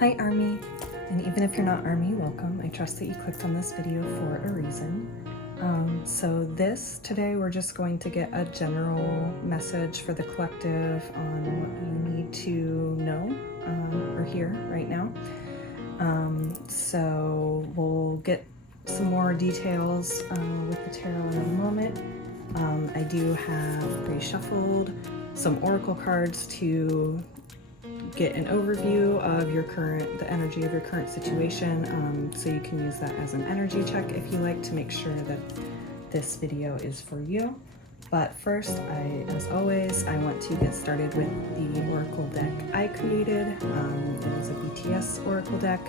Hi Army, and even if you're not Army, welcome. I trust that you clicked on this video for a reason. Today we're just going to get a general message for the collective on what you need to know or hear right now. So we'll get some more details with the tarot in a moment. I do have pre-shuffled some oracle cards to get an overview of the energy of your current situation, so you can use that as an energy check if you like, to make sure that this video is for you. But first, as always, I want to get started with the oracle deck I created. It is a BTS oracle deck,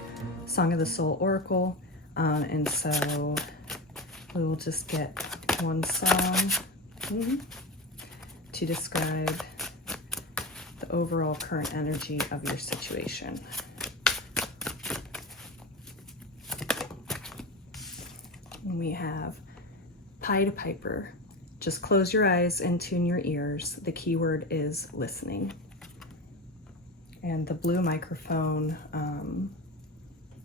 Song of the Soul Oracle, and so we will just get one song to describe the overall current energy of your situation. We have Pied Piper. Just close your eyes and tune your ears. The keyword is listening. And the blue microphone,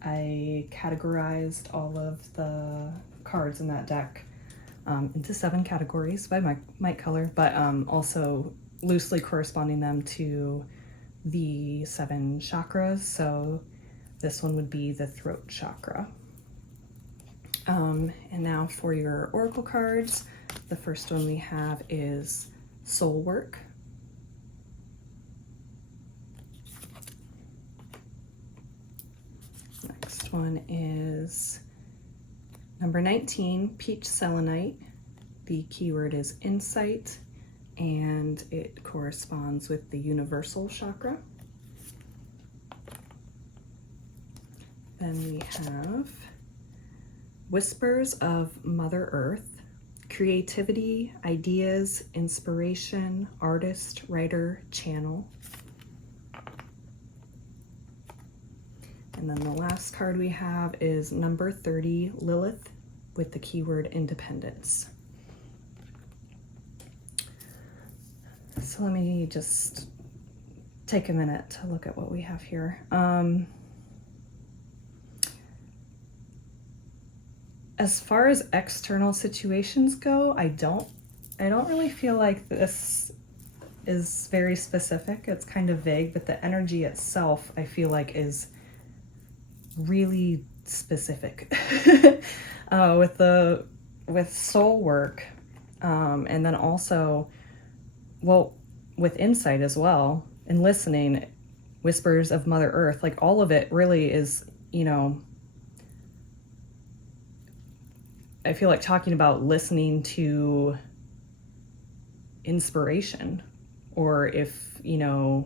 I categorized all of the cards in that deck into 7 categories by mic color, but also loosely corresponding them to the 7 chakras. So this one would be the throat chakra. And now for your oracle cards, the first one we have is Soul Work. Next one is number 19, Peach Selenite. The keyword is Insight, and it corresponds with the universal chakra. Then we have Whispers of Mother Earth. Creativity, ideas, inspiration, artist, writer, channel. And then the last card we have is number 30, Lilith, with the keyword independence. So let me just take a minute to look at what we have here. As far as external situations go, I don't really feel like this is very specific. It's kind of vague, but the energy itself, I feel like, is really specific. with soul work, and then also, well, with insight as well, and listening, whispers of Mother Earth, like all of it really is, I feel like talking about listening to inspiration, or if, you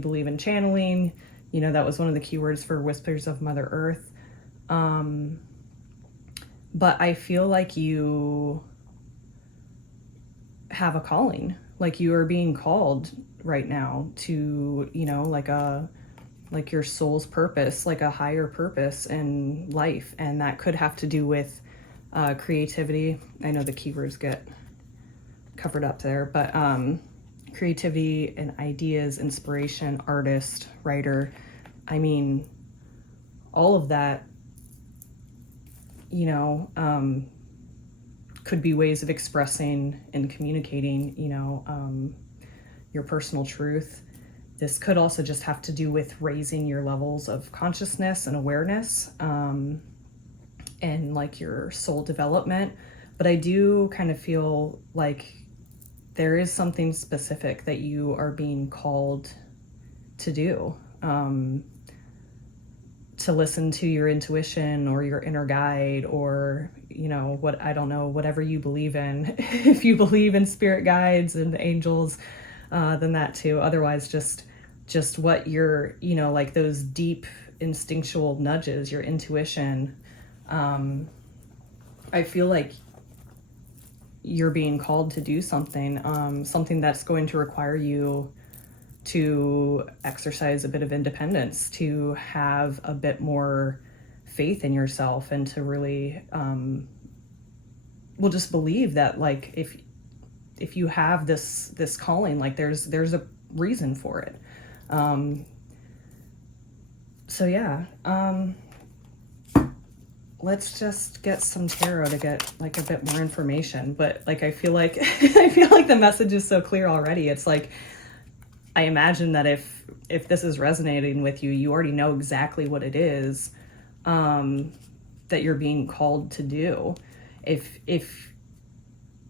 believe in channeling, that was one of the keywords for Whispers of Mother Earth. But I feel like you have a calling, like you are being called right now to, like your soul's purpose, like a higher purpose in life. And that could have to do with creativity. I know the keywords get covered up there, but creativity and ideas, inspiration, artist, writer. I mean, all of that, could be ways of expressing and communicating, your personal truth. This could also just have to do with raising your levels of consciousness and awareness, and like your soul development. But I do kind of feel like there is something specific that you are being called to do, to listen to your intuition or your inner guide, or whatever you believe in. If you believe in spirit guides and angels, then that too. Otherwise, just what your, like those deep instinctual nudges, your intuition. I feel like you're being called to do something, something that's going to require you to exercise a bit of independence, to have a bit more faith in yourself, and to really, just believe that, like, if you have this calling, like there's a reason for it. So yeah, let's just get some tarot to get like a bit more information. But like, I feel like I feel like the message is so clear already. It's like, I imagine that if this is resonating with you, you already know exactly what it is that you're being called to do. If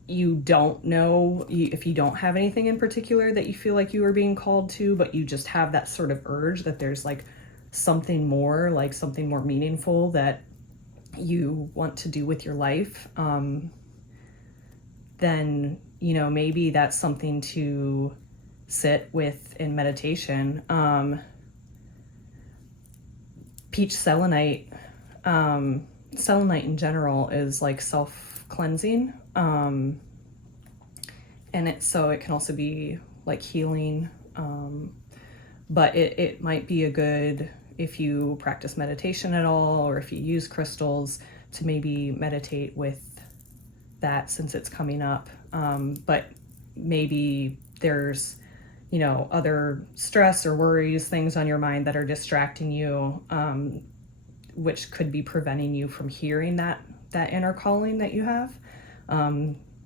you don't know, if you don't have anything in particular that you feel like you are being called to, but you just have that sort of urge that there's like something more, like something more meaningful that you want to do with your life, then, you know, maybe that's something to sit with in meditation. Peach selenite, selenite in general is like self-cleansing, and so it can also be like healing, but it might be a good, if you practice meditation at all, or if you use crystals, to maybe meditate with that since it's coming up. But maybe there's, you know, other stress or worries, things on your mind that are distracting you, which could be preventing you from hearing that inner calling that you have,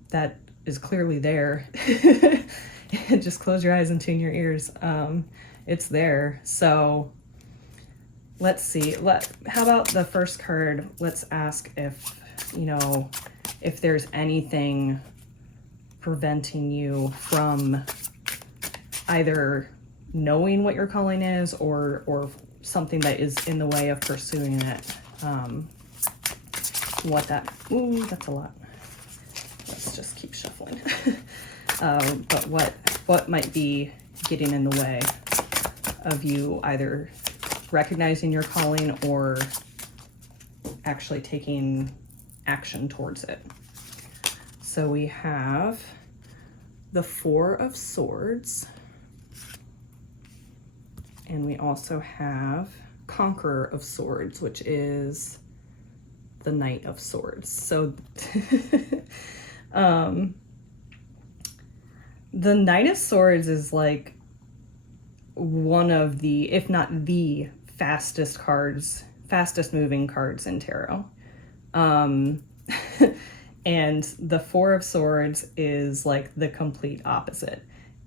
that is clearly there. Just close your eyes and tune your ears. It's there. So let's see. How about the first card? Let's ask if, you know, if there's anything preventing you from either knowing what your calling is, or something that is in the way of pursuing it. That's a lot. Let's just keep shuffling. But what might be getting in the way of you either recognizing your calling or actually taking action towards it? So we have the Four of Swords, and we also have Conqueror of Swords, which is the Knight of Swords. So the Knight of Swords is like one of the, if not the fastest moving cards in tarot. And the Four of Swords is like the complete opposite.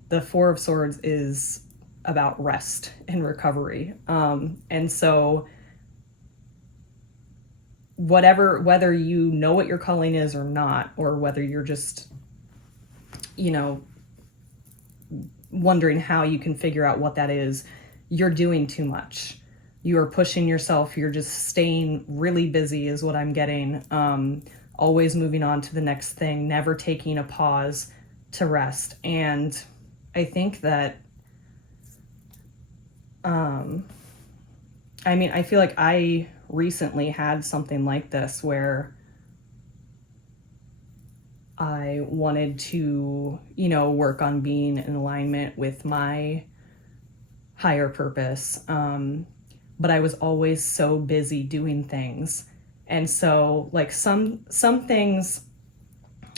The Four of Swords is about rest and recovery. And so whether you know what your calling is or not, or whether you're just, you know, wondering how you can figure out what that is, you're doing too much. You are pushing yourself. You're just staying really busy is what I'm getting. Always moving on to the next thing, never taking a pause to rest. And I think that, I mean, I feel like I recently had something like this where I wanted to, you know, work on being in alignment with my higher purpose. But I was always so busy doing things. And so like some things,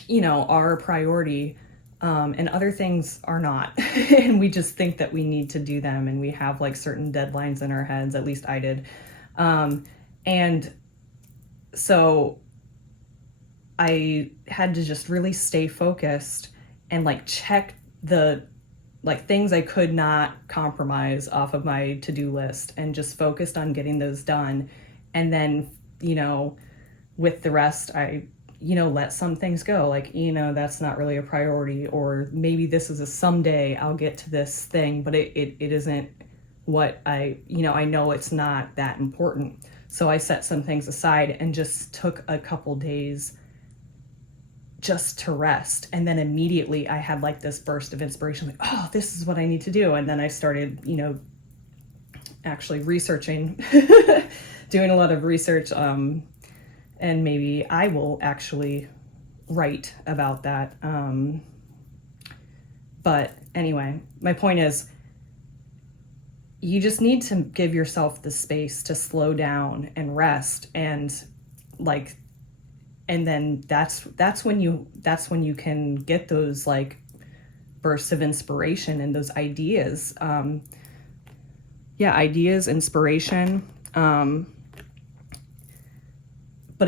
you know, are a priority, and other things are not. And we just think that we need to do them. And we have like certain deadlines in our heads, at least I did. And so I had to just really stay focused and like check the like things I could not compromise off of my to-do list, and just focused on getting those done. And then, you know, with the rest, I, you know, let some things go. Like, you know, that's not really a priority, or maybe this is a someday I'll get to this thing, but it isn't what I know it's not that important. So I set some things aside and just took a couple days just to rest. And then immediately I had like this burst of inspiration, like, oh, this is what I need to do. And then I started, you know, actually researching, doing a lot of research, and maybe I will actually write about that. But anyway, my point is, you just need to give yourself the space to slow down and rest, and like, and then that's when you can get those like bursts of inspiration and those ideas. ideas, inspiration. But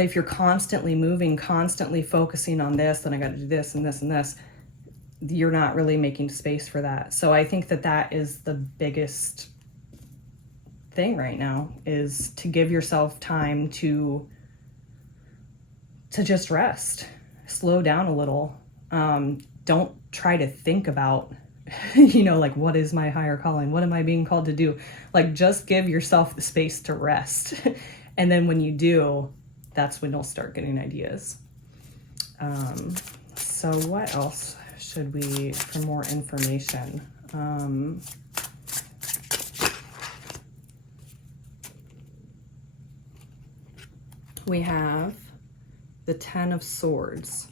if you're constantly moving, constantly focusing on this, then I got to do this and this and this, you're not really making space for that. So I think that is the biggest thing right now, is to give yourself time to just rest, slow down a little. Don't try to think about, like, what is my higher calling? What am I being called to do? Like, just give yourself the space to rest. And then when you do, that's when you'll start getting ideas. So what else should we, for more information? We have the 10 of Swords.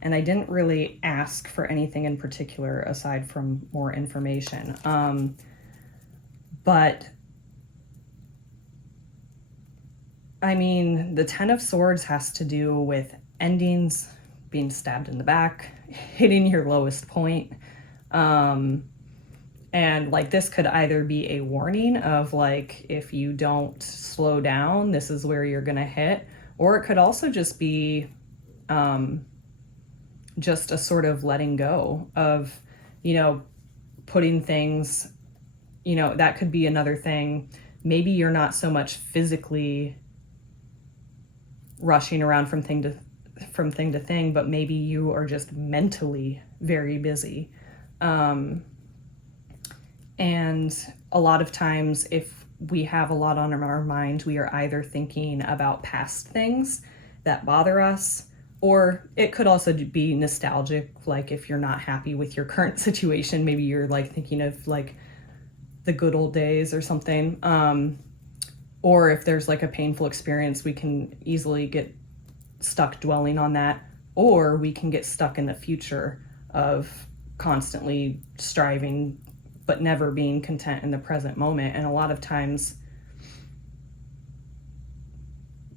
And I didn't really ask for anything in particular aside from more information. But I mean, the 10 of Swords has to do with endings, being stabbed in the back, hitting your lowest point. And like, this could either be a warning of like, if you don't slow down, this is where you're gonna hit. Or it could also just be just a sort of letting go of, putting things, that could be another thing. Maybe you're not so much physically rushing around from thing to thing, but maybe you are just mentally very busy. And a lot of times, if we have a lot on our mind, we are either thinking about past things that bother us, or it could also be nostalgic. Like, if you're not happy with your current situation, maybe you're like thinking of like the good old days or something. Or if there's like a painful experience, we can easily get stuck dwelling on that, or we can get stuck in the future of constantly striving, but never being content in the present moment. And a lot of times,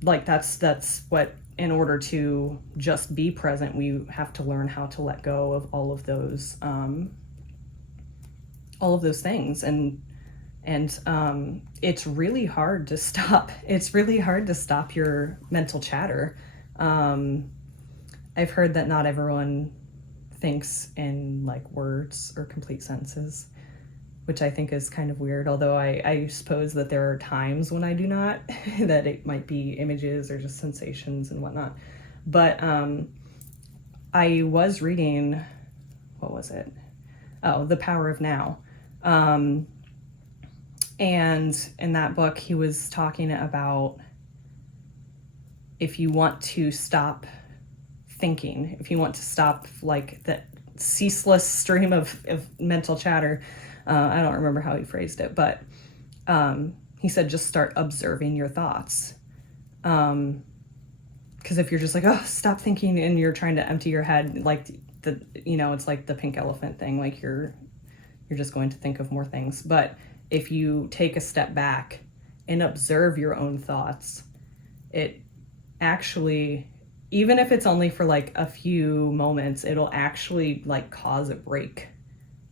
like, that's what, in order to just be present, we have to learn how to let go of all of those things. And it's really hard to stop. It's really hard to stop your mental chatter. I've heard that not everyone thinks in like words or complete sentences, which I think is kind of weird. Although I suppose that there are times when I do not, that it might be images or just sensations and whatnot. But I was reading, what was it? Oh, The Power of Now. And in that book, he was talking about, if you want to stop thinking, if you want to stop like the ceaseless stream of mental chatter, I don't remember how he phrased it, but he said, just start observing your thoughts. Because if you're just like, oh, stop thinking, and you're trying to empty your head, like it's like the pink elephant thing, like you're just going to think of more things. But if you take a step back and observe your own thoughts, it actually, even if it's only for like a few moments, it'll actually like cause a break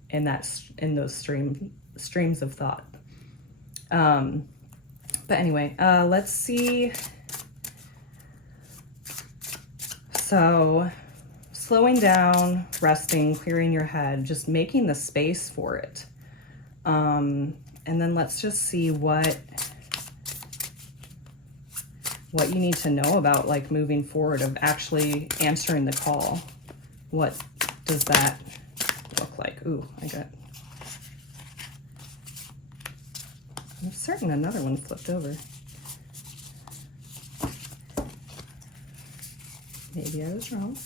in those streams of thought. But anyway, let's see. So slowing down, resting, clearing your head, just making the space for it. And then let's just see what you need to know about like moving forward, of actually answering the call. What does that look like? Ooh, I'm certain another one flipped over. Maybe I was wrong.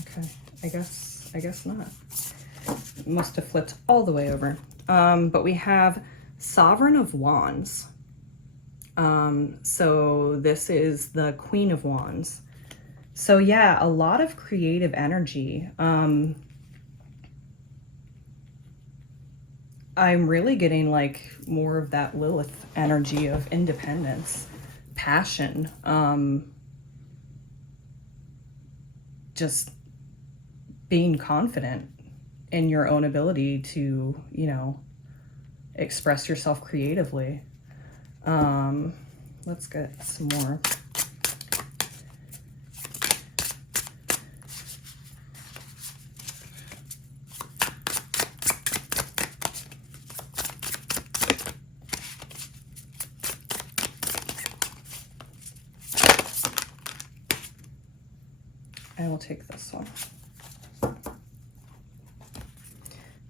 Okay, I guess not. It must have flipped all the way over. But we have Sovereign of Wands. So this is the Queen of Wands. So yeah, a lot of creative energy. I'm really getting like more of that Lilith energy of independence, passion, just being confident in your own ability to, express yourself creatively. Let's get some more. I will take this one.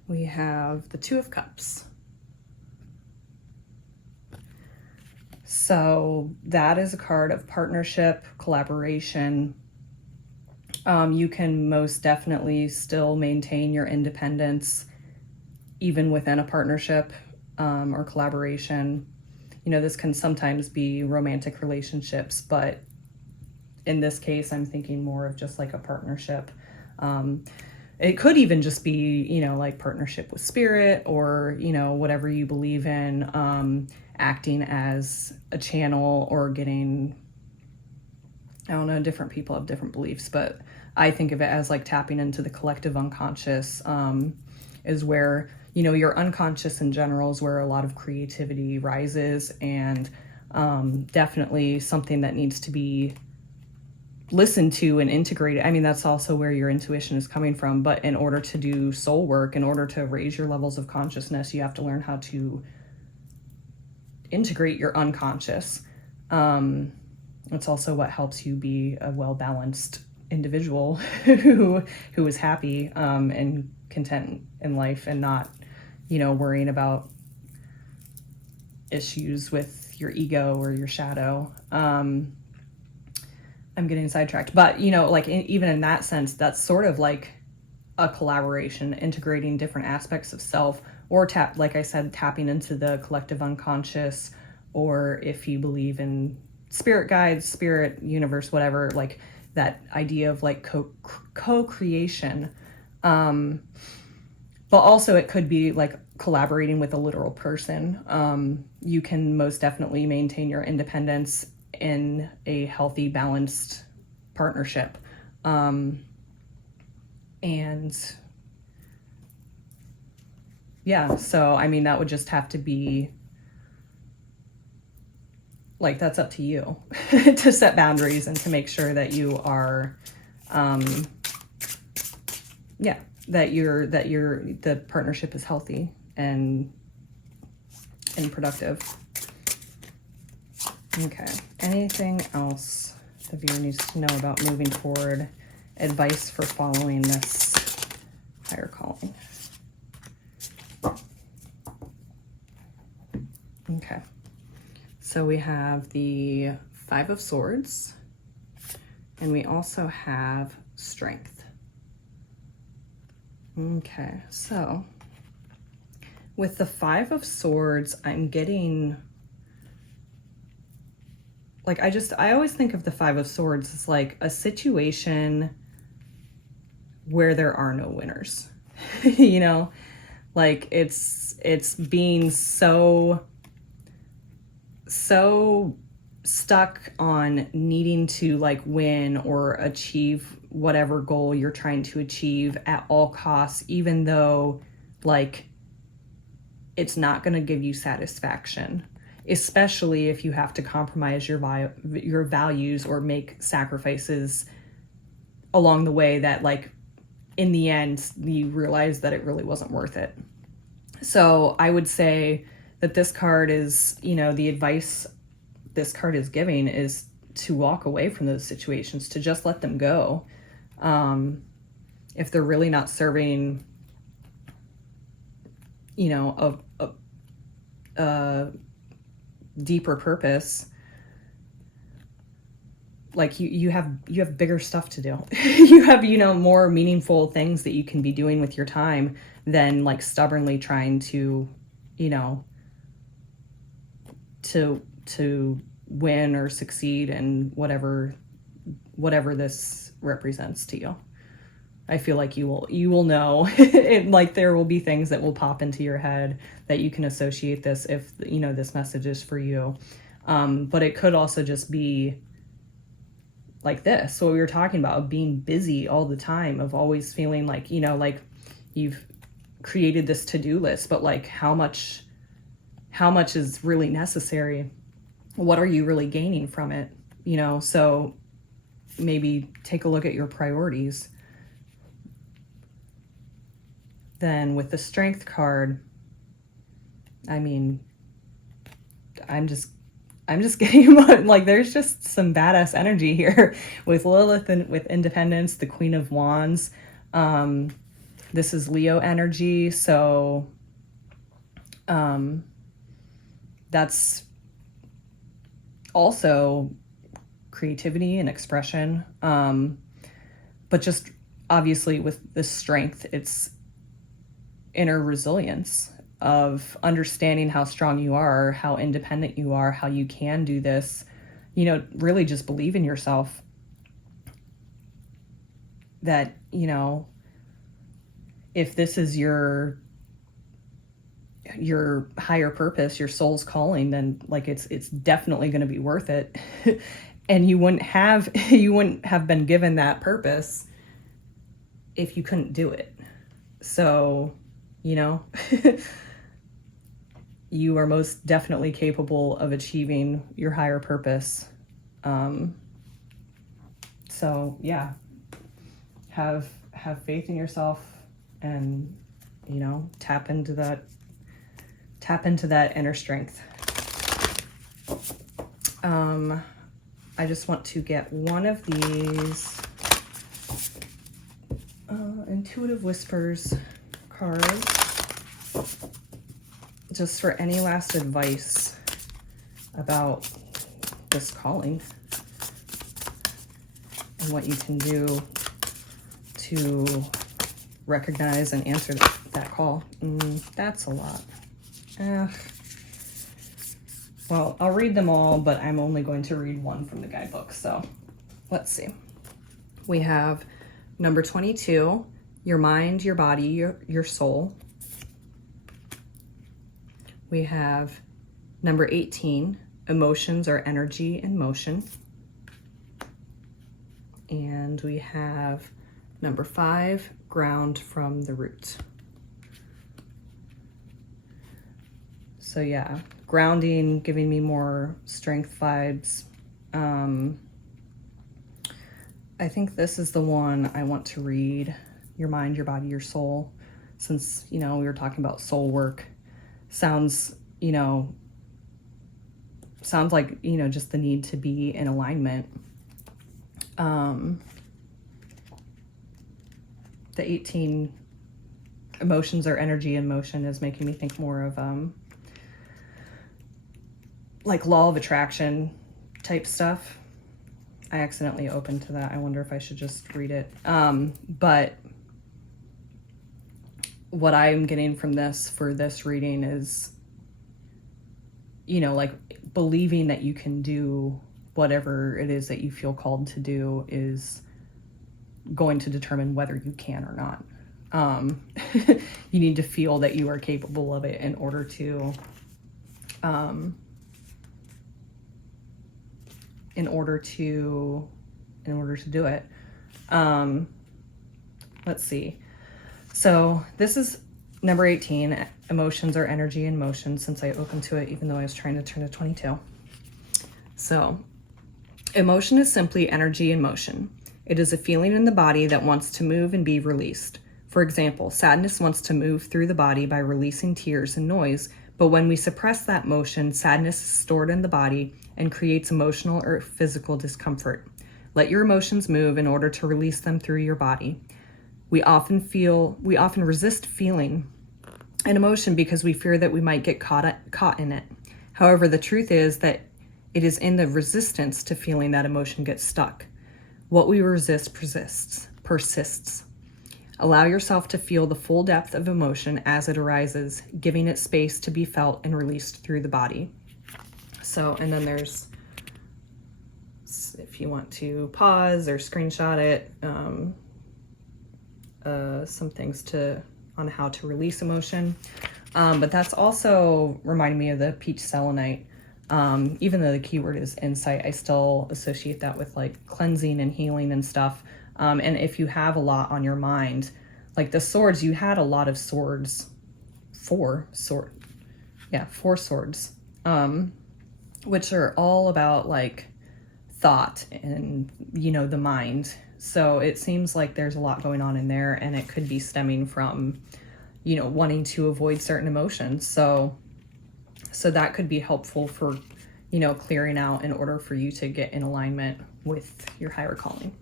We have the Two of Cups. So that is a card of partnership, collaboration. You can most definitely still maintain your independence even within a partnership or collaboration. You know, this can sometimes be romantic relationships, but in this case, I'm thinking more of just like a partnership. It could even just be, you know, like partnership with spirit or, you know, whatever you believe in, acting as a channel or getting, I don't know, different people have different beliefs, but I think of it as like tapping into the collective unconscious, is where, you know, your unconscious in general is where a lot of creativity rises, and definitely something that needs to be listened to and integrated. I mean, that's also where your intuition is coming from, but in order to do soul work, in order to raise your levels of consciousness, you have to learn how to integrate your unconscious. It's also what helps you be a well-balanced individual who is happy and content in life, and not, you know, worrying about issues with your ego or your shadow. I'm getting sidetracked, but, you know, like even in that sense, that's sort of like a collaboration, integrating different aspects of self, or like I said, tapping into the collective unconscious, or if you believe in spirit guides, spirit, universe, whatever, like that idea of like co-creation. But also it could be like collaborating with a literal person. You can most definitely maintain your independence in a healthy, balanced partnership. And yeah, so I mean, that would just have to be like, that's up to you to set boundaries and to make sure that you are, the partnership is healthy and productive. Okay, anything else the viewer needs to know about moving forward? Advice for following this higher calling. Okay, so we have the Five of Swords, and we also have Strength. Okay, so with the Five of Swords, I'm getting, like, I always think of the Five of Swords as like a situation where there are no winners. You know, like it's being so stuck on needing to like win or achieve whatever goal you're trying to achieve at all costs, even though like it's not going to give you satisfaction, especially if you have to compromise your values or make sacrifices along the way that, like, in the end, you realize that it really wasn't worth it. So I would say that this card is, you know, the advice this card is giving is to walk away from those situations, to just let them go. If they're really not serving, you know, a deeper purpose, like you have bigger stuff to do. You have, you know, more meaningful things that you can be doing with your time than like stubbornly trying to, you know, to win or succeed in whatever this represents to you. I feel like you will know it, like there will be things that will pop into your head that you can associate this, if, you know, this message is for you. But it could also just be like this, what we were talking about, being busy all the time, of always feeling like, you know, like you've created this to-do list, but like how much how much is really necessary? What are you really gaining from it? You know, so maybe take a look at your priorities. Then with the Strength card, I mean, I'm just getting like, there's just some badass energy here with Lilith and with Independence, the Queen of Wands. This is Leo energy, so that's also creativity and expression. But just obviously with the Strength, it's inner resilience of understanding how strong you are, how independent you are, how you can do this. You know, really just believe in yourself. That, you know, if this is your higher purpose, your soul's calling, then like it's definitely going to be worth it. And you wouldn't have been given that purpose if you couldn't do it. So, you know, you are most definitely capable of achieving your higher purpose. So yeah, have faith in yourself, and, you know, tap into that inner strength. I just want to get one of these Intuitive Whispers cards, just for any last advice about this calling and what you can do to recognize and answer that call. That's a lot. Well, I'll read them all, but I'm only going to read one from the guidebook. So let's see. We have number 22, your mind, your body, your soul. We have number 18, emotions are energy in motion. And we have number 5, ground from the root. So yeah, grounding, giving me more strength vibes. I think this is the one I want to read, your mind, your body, your soul, since, you know, we were talking about soul work. Sounds like, you know, just the need to be in alignment. The 18, emotions are energy in motion, is making me think more of like law of attraction type stuff. I accidentally opened to that. I wonder if I should just read it. But what I'm getting from this for this reading is, you know, like believing that you can do whatever it is that you feel called to do is going to determine whether you can or not. You need to feel that you are capable of it in order to do it. Let's see. So this is number 18, emotions are energy in motion, since I opened to it, even though I was trying to turn to 22. So emotion is simply energy in motion. It is a feeling in the body that wants to move and be released. For example, sadness wants to move through the body by releasing tears and noise, but when we suppress that motion, sadness is stored in the body and creates emotional or physical discomfort. Let your emotions move in order to release them through your body. We often resist feeling an emotion because we fear that we might get caught in it. However, the truth is that it is in the resistance to feeling that emotion gets stuck. What we resist persists. Allow yourself to feel the full depth of emotion as it arises, giving it space to be felt and released through the body. So, and then there's, if you want to pause or screenshot it, some things on how to release emotion. But that's also reminding me of the peach selenite. Even though the keyword is insight, I still associate that with like cleansing and healing and stuff. And if you have a lot on your mind, like the swords, you had a lot of swords, 4 swords. Yeah, 4 swords, which are all about like thought and, you know, the mind. So it seems like there's a lot going on in there, and it could be stemming from, you know, wanting to avoid certain emotions. So that could be helpful for, you know, clearing out in order for you to get in alignment with your higher calling.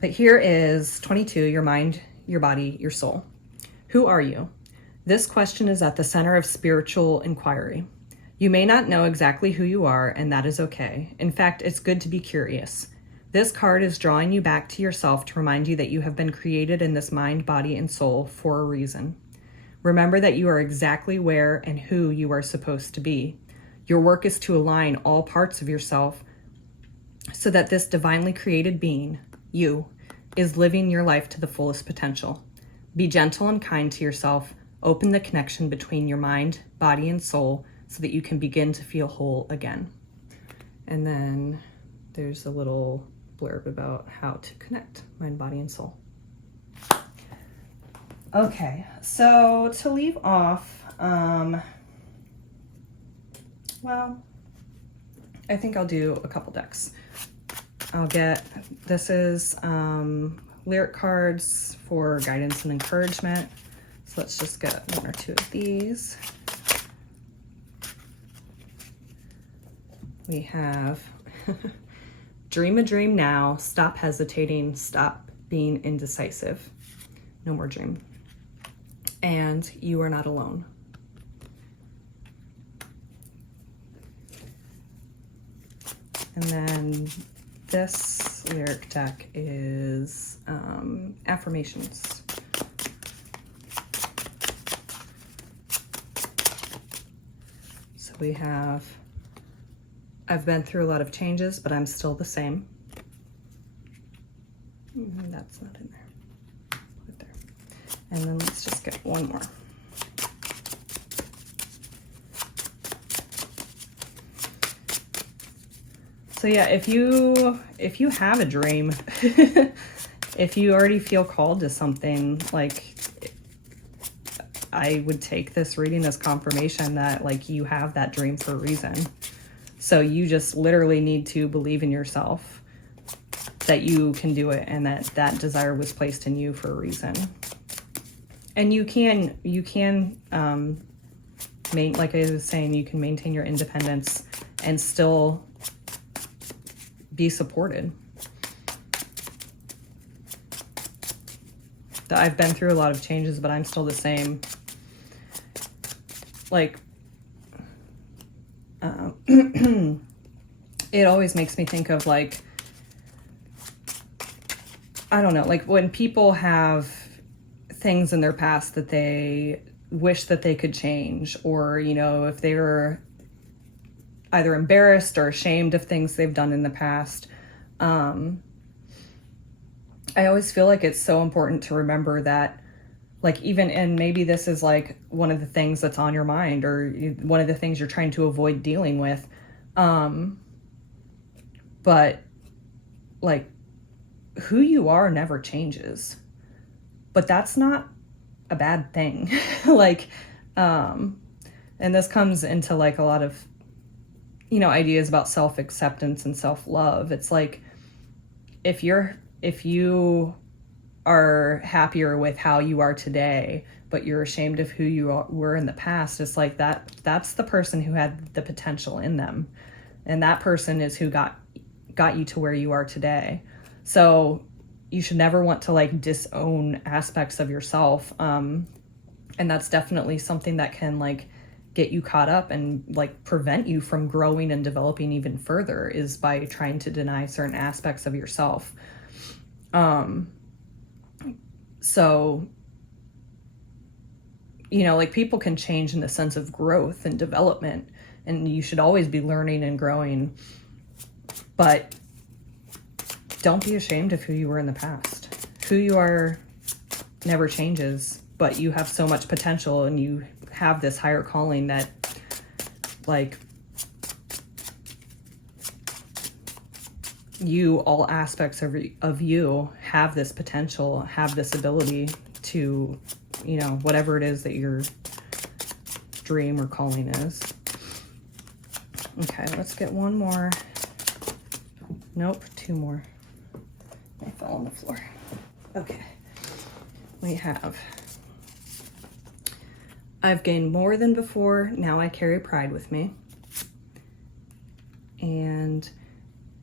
But here is 22, your mind, your body, your soul. Who are you? This question is at the center of spiritual inquiry. You may not know exactly who you are, and that is okay. In fact, it's good to be curious. This card is drawing you back to yourself to remind you that you have been created in this mind, body, and soul for a reason. Remember that you are exactly where and who you are supposed to be. Your work is to align all parts of yourself so that this divinely created being, you, is living your life to the fullest potential. Be gentle and kind to yourself. Open the connection between your mind, body, and soul so that you can begin to feel whole again. And then there's a little blurb about how to connect mind, body, and soul. Okay, so to leave off, well, I think I'll do a couple decks. This is lyric cards for guidance and encouragement. So let's just get 1 or 2 of these. We have dream a dream now, stop hesitating, stop being indecisive. No more dream. And you are not alone. And then this lyric deck is Affirmations. So we have, I've been through a lot of changes, but I'm still the same. That's not in there. Put it there. And then let's just get one more. So yeah, if you have a dream, if you already feel called to something, like, I would take this reading as confirmation that like you have that dream for a reason. So you just literally need to believe in yourself that you can do it, and that desire was placed in you for a reason. And you can like I was saying, you can maintain your independence and still be supported. I've been through a lot of changes, but I'm still the same. Like, it always makes me think of, like, I don't know, like when people have things in their past that they wish that they could change, or, you know, if they were either embarrassed or ashamed of things they've done in the past. I always feel like it's so important to remember that, like, even, and maybe this is like one of the things that's on your mind, or one of the things you're trying to avoid dealing with. But like, who you are never changes, but that's not a bad thing. Like, and this comes into like a lot of, you know, ideas about self-acceptance and self-love. It's like, if you are happier with how you are today, but you're ashamed of who you were in the past, it's like that's the person who had the potential in them. And that person is who got you to where you are today. So you should never want to like disown aspects of yourself. And that's definitely something that can like get you caught up and like prevent you from growing and developing even further, is by trying to deny certain aspects of yourself. So, you know, like, people can change in the sense of growth and development, and you should always be learning and growing, but don't be ashamed of who you were in the past. Who you are never changes, but you have so much potential, and you have this higher calling that, like, you, all aspects of you have this potential, have this ability to, you know, whatever it is that you're dream or calling is. Okay, let's get one more. Nope, two more. I fell on the floor. Okay, we have, I've gained more than before, now I carry pride with me. And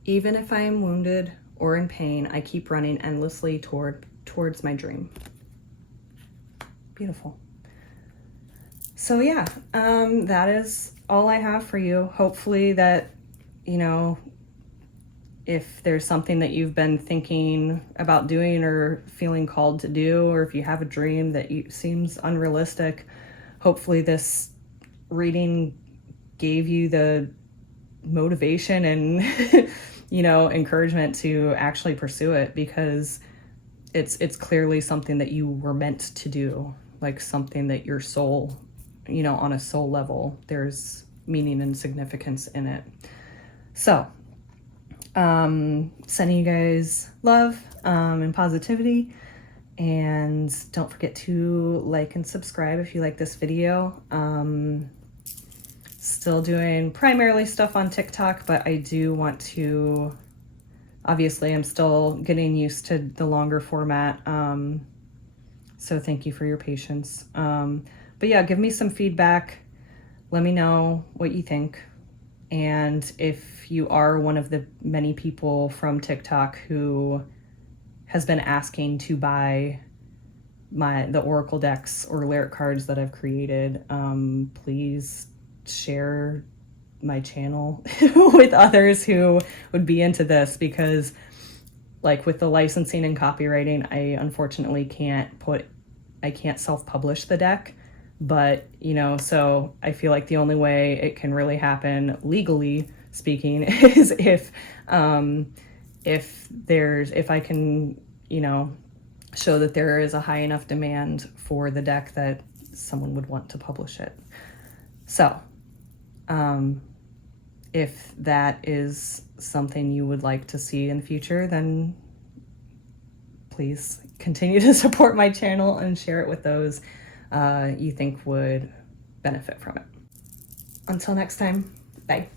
even if I am wounded or in pain, I keep running endlessly towards my dream. Beautiful. So yeah, that is all I have for you. Hopefully that, you know, if there's something that you've been thinking about doing or feeling called to do, or if you have a dream that seems unrealistic, hopefully this reading gave you the motivation and you know, encouragement to actually pursue it, because it's clearly something that you were meant to do, like something that your soul, you know, on a soul level, there's meaning and significance in it. So sending you guys love and positivity, and don't forget to like and subscribe if you like this video. Still doing primarily stuff on TikTok, but I do want to, obviously I'm still getting used to the longer format, so thank you for your patience. But yeah, give me some feedback, let me know what you think. And if you are one of the many people from TikTok who has been asking to buy the Oracle decks or lyric cards that I've created, please share my channel with others who would be into this, because like with the licensing and copywriting, I unfortunately can't self-publish the deck. But, you know, so I feel like the only way it can really happen, legally speaking, is if I can, you know, show that there is a high enough demand for the deck that someone would want to publish it. So, if that is something you would like to see in the future, then please continue to support my channel and share it with those you think would benefit from it. Until next time, bye.